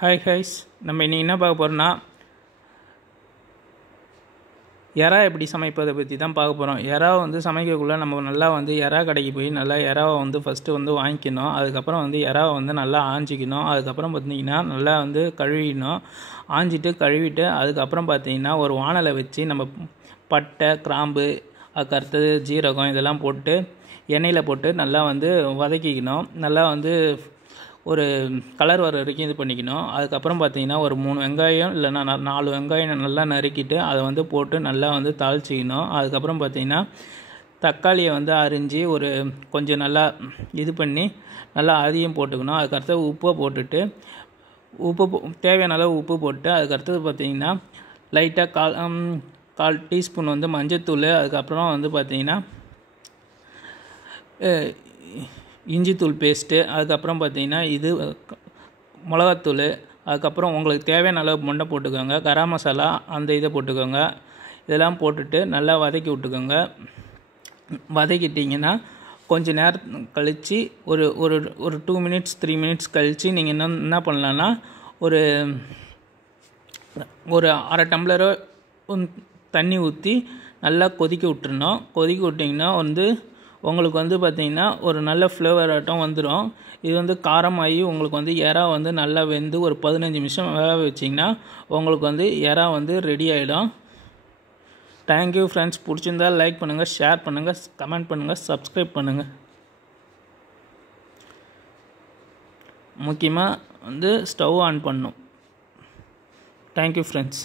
Hi highs, நம்ம இன்றைக்கி என்ன பார்க்க போகிறோன்னா எறா எப்படி சமைப்பதை பற்றி தான் பார்க்க போகிறோம். எறாவை சமைக்கக்குள்ளே நம்ம நல்லா எறா கடைக்கு போய் நல்லா எறாவை ஃபஸ்ட்டு வாங்கிக்கணும். அதுக்கப்புறம் எறாவை நல்லா ஆஞ்சிக்கணும். அதுக்கப்புறம் பார்த்திங்கன்னா நல்லா கழுவிடணும். ஆஞ்சிட்டு கழுவிட்டு அதுக்கப்புறம் பார்த்திங்கன்னா ஒரு வாணலை வச்சு நம்ம பட்டை, கிராம்பு, அதுக்கு அடுத்தது ஜீரகம் இதெல்லாம் போட்டு எண்ணெயில் போட்டு நல்லா வதக்கிக்கணும். நல்லா ஒரு கலர் வர வரைக்கும் இது பண்ணிக்கணும். அதுக்கப்புறம் பார்த்திங்கன்னா ஒரு 3 வெங்காயம் இல்லைன்னா 4 வெங்காயம் நல்லா நறுக்கிட்டு அதை போட்டு நல்லா தாளிச்சிக்கணும். அதுக்கப்புறம் பார்த்திங்கன்னா தக்காளியை அரிஞ்சு ஒரு கொஞ்சம் நல்லா இது பண்ணி நல்லா அதையும் போட்டுக்கணும். அதுக்கடுத்து உப்பை போட்டுட்டு தேவையான அளவு உப்பு போட்டு அதுக்கடுத்தது பார்த்திங்கன்னா லைட்டாக கால் டீஸ்பூன் மஞ்சத்தூள், அதுக்கப்புறம் பார்த்திங்கன்னா இஞ்சித்தூள் பேஸ்ட்டு, அதுக்கப்புறம் பார்த்திங்கன்னா இது மிளகாத்தூள், அதுக்கப்புறம் உங்களுக்கு தேவையான அளவு மொண்டை போட்டுக்கோங்க. கரம் மசாலா அந்த இதை போட்டுக்கோங்க. இதெல்லாம் போட்டுட்டு நல்லா வதக்கி விட்டுக்கோங்க. வதக்கிட்டிங்கன்னா கொஞ்சம் நேரம் கழித்து ஒரு ஒரு ஒரு 2 மினிட்ஸ் 3 மினிட்ஸ் கழித்து நீங்கள் என்ன பண்ணலான்னா ஒரு ஒரு அரை டம்ளரோ தண்ணி ஊற்றி நல்லா கொதிக்க விட்டுறணும். கொதிக்க விட்டிங்கன்னா உங்களுக்கு பார்த்திங்கன்னா ஒரு நல்ல ஃப்ளேவர் ஆட்டம் வந்துடும். இது காரமாகி உங்களுக்கு எறா நல்லா வெந்து ஒரு 15 நிமிஷம் வேக வச்சிங்கன்னா உங்களுக்கு எறா ரெடி ஆகிடும். Thank you friends. பிடிச்சிருந்தால் லைக் பண்ணுங்கள், ஷேர் பண்ணுங்கள், கமெண்ட் பண்ணுங்கள், சப்ஸ்கிரைப் பண்ணுங்கள். முக்கியமாக ஸ்டவ் ஆன் பண்ணணும். Thank you friends.